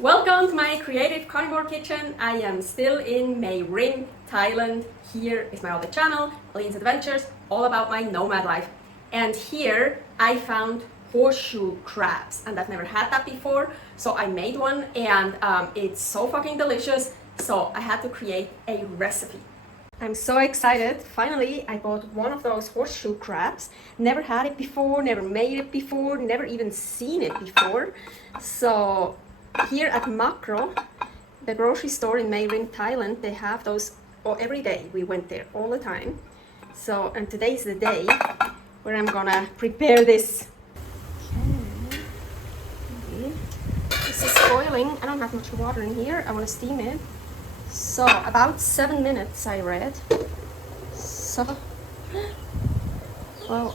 Welcome to my creative carnivore kitchen. I am still in Mae Rim, Thailand. Here is my other channel, Aline's Adventures, all about my nomad life. And here I found horseshoe crabs, and I've never had that before, so I made one, and it's so fucking delicious, so I had to create a recipe. I'm so excited. Finally, I bought one of those horseshoe crabs. Never had it before, never made it before, never even seen it before. So here at Makro, the grocery store in Mae Rim, Thailand, they have those every day. We went there all the time. So, and today's the day where I'm gonna prepare this. Okay. This is boiling. I don't have much water in here. I want to steam it. So about 7 minutes I read. So, well.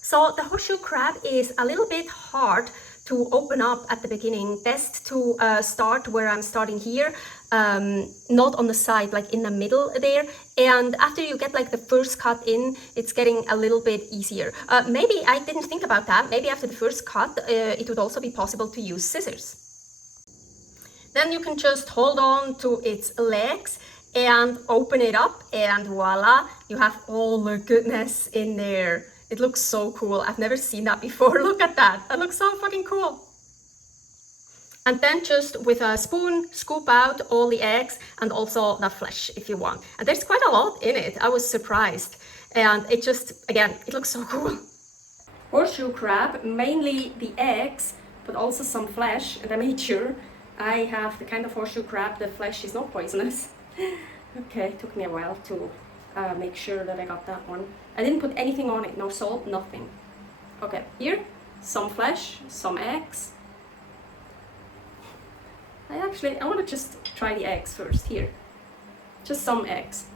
So the horseshoe crab is a little bit hard to open up at the beginning. Best to start where I'm starting here, not on the side, like in the middle there. And after you get like the first cut in, it's getting a little bit easier. Maybe I didn't think about that. Maybe after the first cut, it would also be possible to use scissors. Then you can just hold on to its legs and open it up, and voila, you have all the goodness in there. It looks so cool. I've never seen that before. Look at that. That looks so fucking cool. And then just with a spoon, scoop out all the eggs and also the flesh if you want. And there's quite a lot in it. I was surprised. And it just, again, it looks so cool. Horseshoe crab, mainly the eggs, but also some flesh. And I made sure I have the kind of horseshoe crab, the flesh is not poisonous. Okay, it took me a while to make sure that I got that one. I didn't put anything on it, no salt, nothing. Okay, here, some flesh, some eggs. I want to just try the eggs first, here. Just some eggs.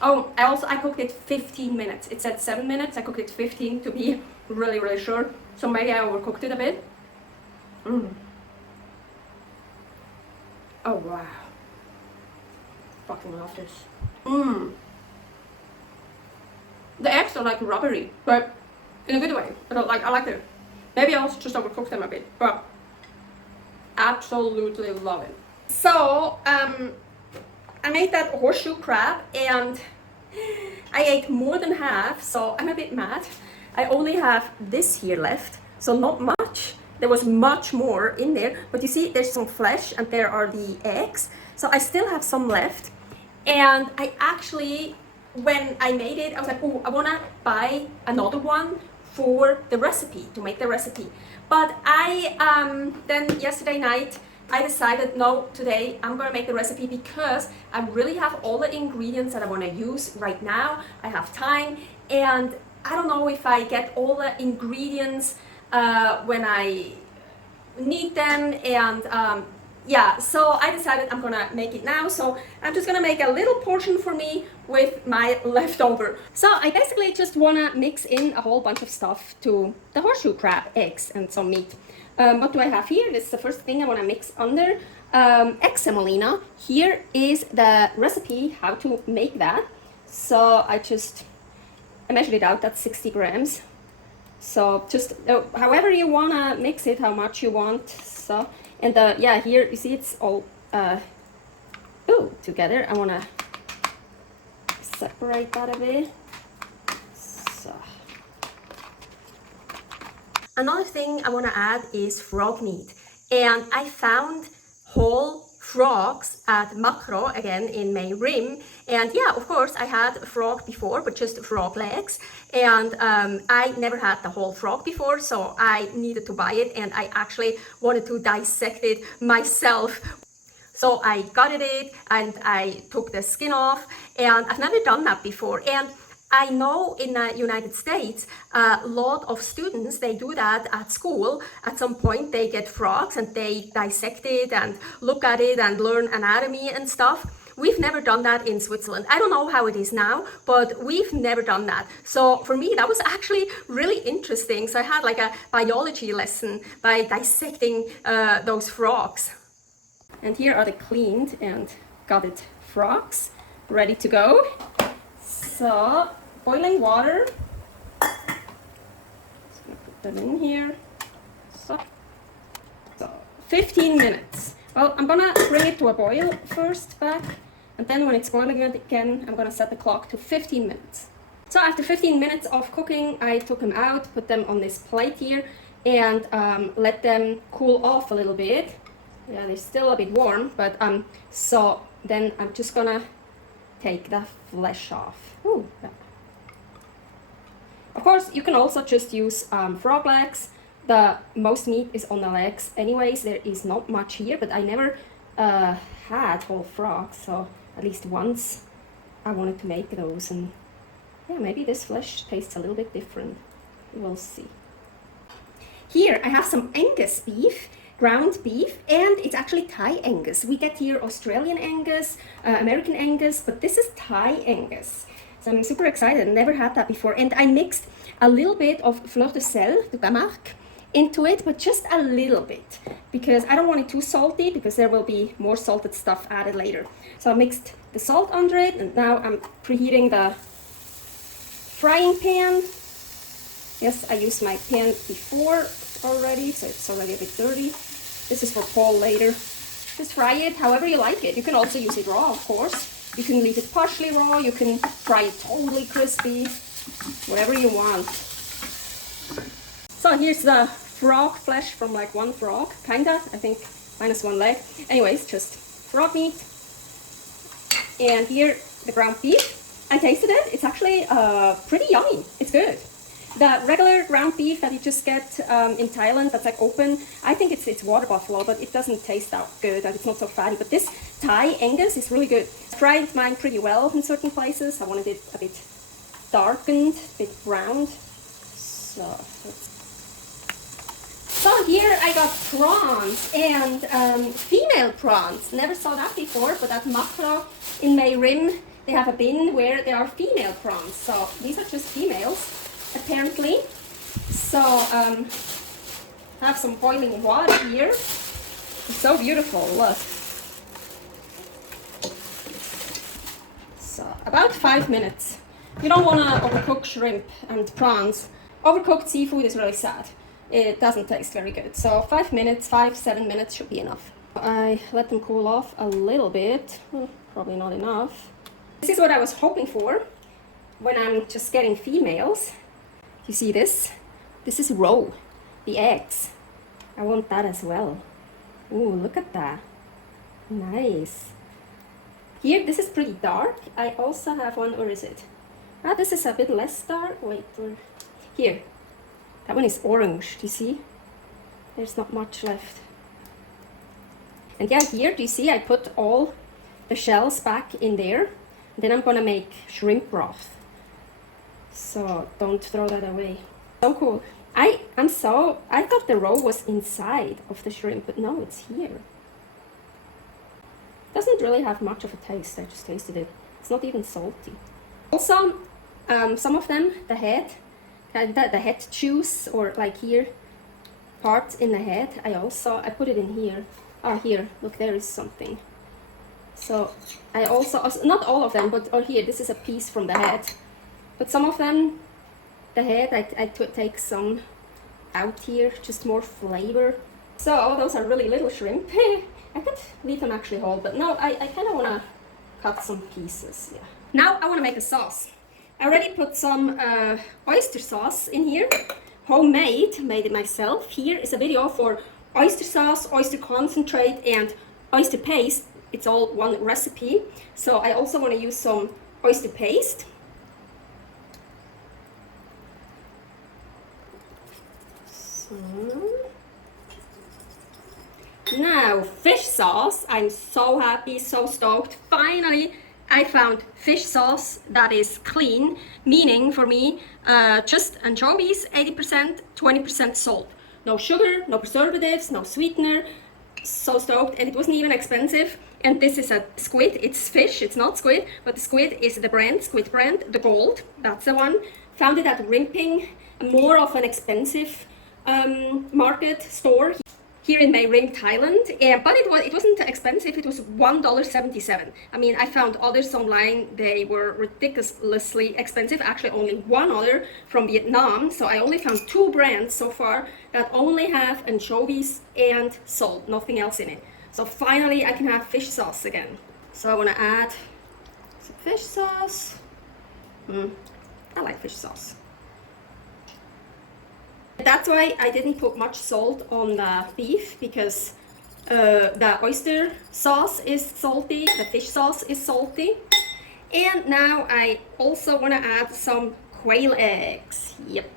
Oh, I cooked it 15 minutes. It said 7 minutes, I cooked it 15 to be really, really sure. So maybe I overcooked it a bit. Oh wow. Fucking love this. The eggs are like rubbery, but in a good way. I like it. Maybe I also just overcooked them a bit, but absolutely love it. So I made that horseshoe crab and I ate more than half, so I'm a bit mad. I only have this here left, so not much. There was much more in there, but you see there's some flesh and there are the eggs. So I still have some left. And I actually, when I made it, I was like, oh, I wanna buy another one for the recipe, to make the recipe. But then yesterday night, I decided, no, today I'm gonna make the recipe because I really have all the ingredients that I wanna use right now. I have time, and I don't know if I get all the ingredients when I need them, and yeah, so I decided I'm gonna make it now. So I'm just gonna make a little portion for me with my leftover. So I basically just wanna mix in a whole bunch of stuff to the horseshoe crab eggs and some meat. What do I have here? This is the first thing I wanna mix under. Egg semolina. Here is the recipe how to make that. So I measured it out, that's 60 grams. So just however you wanna mix it, how much you want. So, and yeah, here you see it's all together. I wanna separate that a bit. So another thing I wanna add is frog meat, and I found whole frogs at Makro, again in Mae Rim. And yeah, of course I had frog before, but just frog legs, and I never had the whole frog before, so I needed to buy it, and I actually wanted to dissect it myself. So I gutted it and I took the skin off, and I've never done that before. And I know in the United States, a lot of students, they do that at school. At some point, they get frogs and they dissect it and look at it and learn anatomy and stuff. We've never done that in Switzerland. I don't know how it is now, but we've never done that. So for me, that was actually really interesting. So I had like a biology lesson by dissecting those frogs. And here are the cleaned and gutted frogs, ready to go. So boiling water, that in here. So 15 minutes. Well, I'm gonna bring it to a boil first back, and then when it's boiling again, I'm gonna set the clock to 15 minutes. So after 15 minutes of cooking, I took them out, put them on this plate here, and let them cool off a little bit. Yeah, they're still a bit warm, but so then I'm just gonna take the flesh off. Ooh. Of course, you can also just use frog legs. The most meat is on the legs. Anyways, there is not much here, but I never had whole frogs, so at least once I wanted to make those, and yeah, maybe this flesh tastes a little bit different. We'll see. Here I have some Angus beef, ground beef, and it's actually Thai Angus. We get here Australian Angus, American Angus, but this is Thai Angus. So I'm super excited, never had that before. And I mixed a little bit of fleur de sel, de Camargue, into it, but just a little bit, because I don't want it too salty, because there will be more salted stuff added later. So I mixed the salt under it, and now I'm preheating the frying pan. Yes, I used my pan before already, so it's already a bit dirty. This is for Paul later. Just fry it however you like it. You can also use it raw, of course. You can leave it partially raw, you can fry it totally crispy, whatever you want. So here's the frog flesh from like one frog, kinda, I think minus one leg. Anyways, just frog meat. And here the ground beef. I tasted it, it's actually pretty yummy, it's good. The regular ground beef that you just get in Thailand, that's like open, I think it's water buffalo, but it doesn't taste that good and it's not so fatty. But this Thai Angus is really good. I fried mine pretty well in certain places. I wanted it a bit darkened, a bit browned. So here I got prawns, and female prawns. Never saw that before, but at Makro in May Rim, they have a bin where there are female prawns. So these are just females, apparently. So have some boiling water here. It's so beautiful, look. So about 5 minutes. You don't want to overcook shrimp and prawns. Overcooked seafood is really sad. It doesn't taste very good. So 5 minutes, 5-7 minutes should be enough. I let them cool off a little bit. Probably not enough. This is what I was hoping for when I'm just getting females. You see this? This is raw, the eggs. I want that as well. Ooh, look at that. Nice. Here, this is pretty dark. I also have one, or is it? Ah, this is a bit less dark. Wait, here. That one is orange, do you see? There's not much left. And yeah, here, do you see, I put all the shells back in there. Then I'm gonna make shrimp broth. So don't throw that away. So cool. I thought the roe was inside of the shrimp, but no, it's here. Doesn't really have much of a taste. I just tasted it. It's not even salty. Also, some of them, the head juice, or like here, parts in the head, I put it in here. Oh, here, look, there is something. So I also, not all of them, but here, this is a piece from the head. But some of them, the head, I take some out here, just more flavor. So those are really little shrimp. I could leave them actually whole, but no, I kind of want to cut some pieces. Yeah. Now I want to make a sauce. I already put some oyster sauce in here, homemade, made it myself. Here is a video for oyster sauce, oyster concentrate, and oyster paste. It's all one recipe. So I also want to use some oyster paste. Now, fish sauce. I'm so happy, so stoked. Finally, I found fish sauce that is clean, meaning for me, just anchovies, 80%, 20% salt. No sugar, no preservatives, no sweetener. So stoked, and it wasn't even expensive. And this is a squid. It's fish, it's not squid, but the squid is the brand, squid brand, the gold. That's the one. Found it at Rimping, more of an expensive market store. here in Mae Ring, Thailand, but it wasn't expensive. It was $1.77. I mean, I found others online, they were ridiculously expensive. Actually, only one other from Vietnam. So I only found 2 brands so far that only have anchovies and salt, nothing else in it. So finally, I can have fish sauce again. So I want to add some fish sauce. I like fish sauce. That's why I didn't put much salt on the beef, because the oyster sauce is salty, the fish sauce is salty. And now I also want to add some quail eggs. Yep.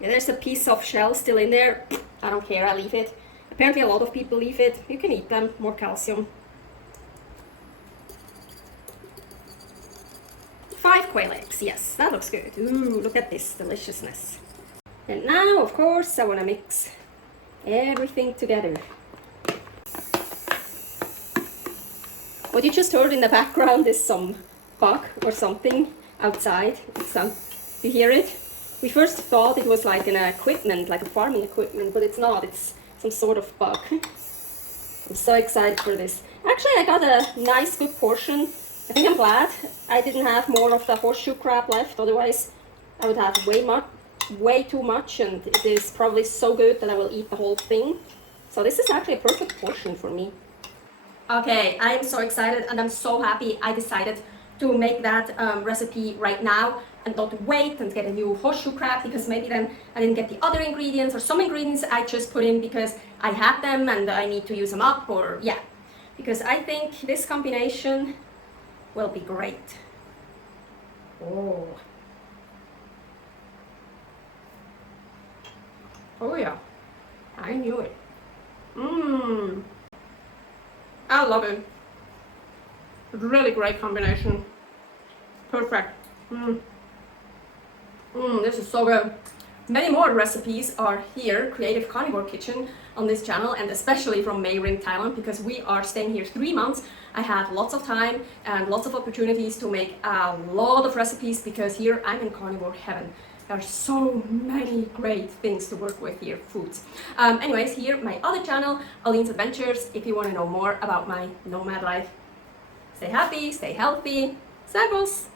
Yeah, there's a piece of shell still in there. I don't care, I leave it. Apparently a lot of people leave it. You can eat them, more calcium. 5 quail eggs, yes, that looks good. Ooh, look at this deliciousness. And now, of course, I want to mix everything together. What you just heard in the background is some bug or something outside. You hear it? We first thought it was like an equipment, like a farming equipment, but it's not. It's some sort of bug. I'm so excited for this. Actually, I got a nice, good portion. I think I'm glad I didn't have more of the horseshoe crab left, otherwise I would have way too much, and it is probably so good that I will eat the whole thing. So this is actually a perfect portion for me. Okay, I am so excited and I'm so happy I decided to make that recipe right now and not wait and get a new horseshoe crab, because maybe then I didn't get the other ingredients, or some ingredients I just put in because I had them and I need to use them up, or yeah. Because I think this combination will be great. Oh. Oh yeah, I knew it. I love it. Really great combination. Perfect. This is so good. Many more recipes are here, Creative Carnivore Kitchen, on this channel, and especially from Mae Ring, Thailand, because we are staying here 3 months. I had lots of time and lots of opportunities to make a lot of recipes, because here I'm in carnivore heaven. There are so many great things to work with here, foods. Anyways, here my other channel, Aline's Adventures, if you want to know more about my nomad life. Stay happy, stay healthy, Sagos!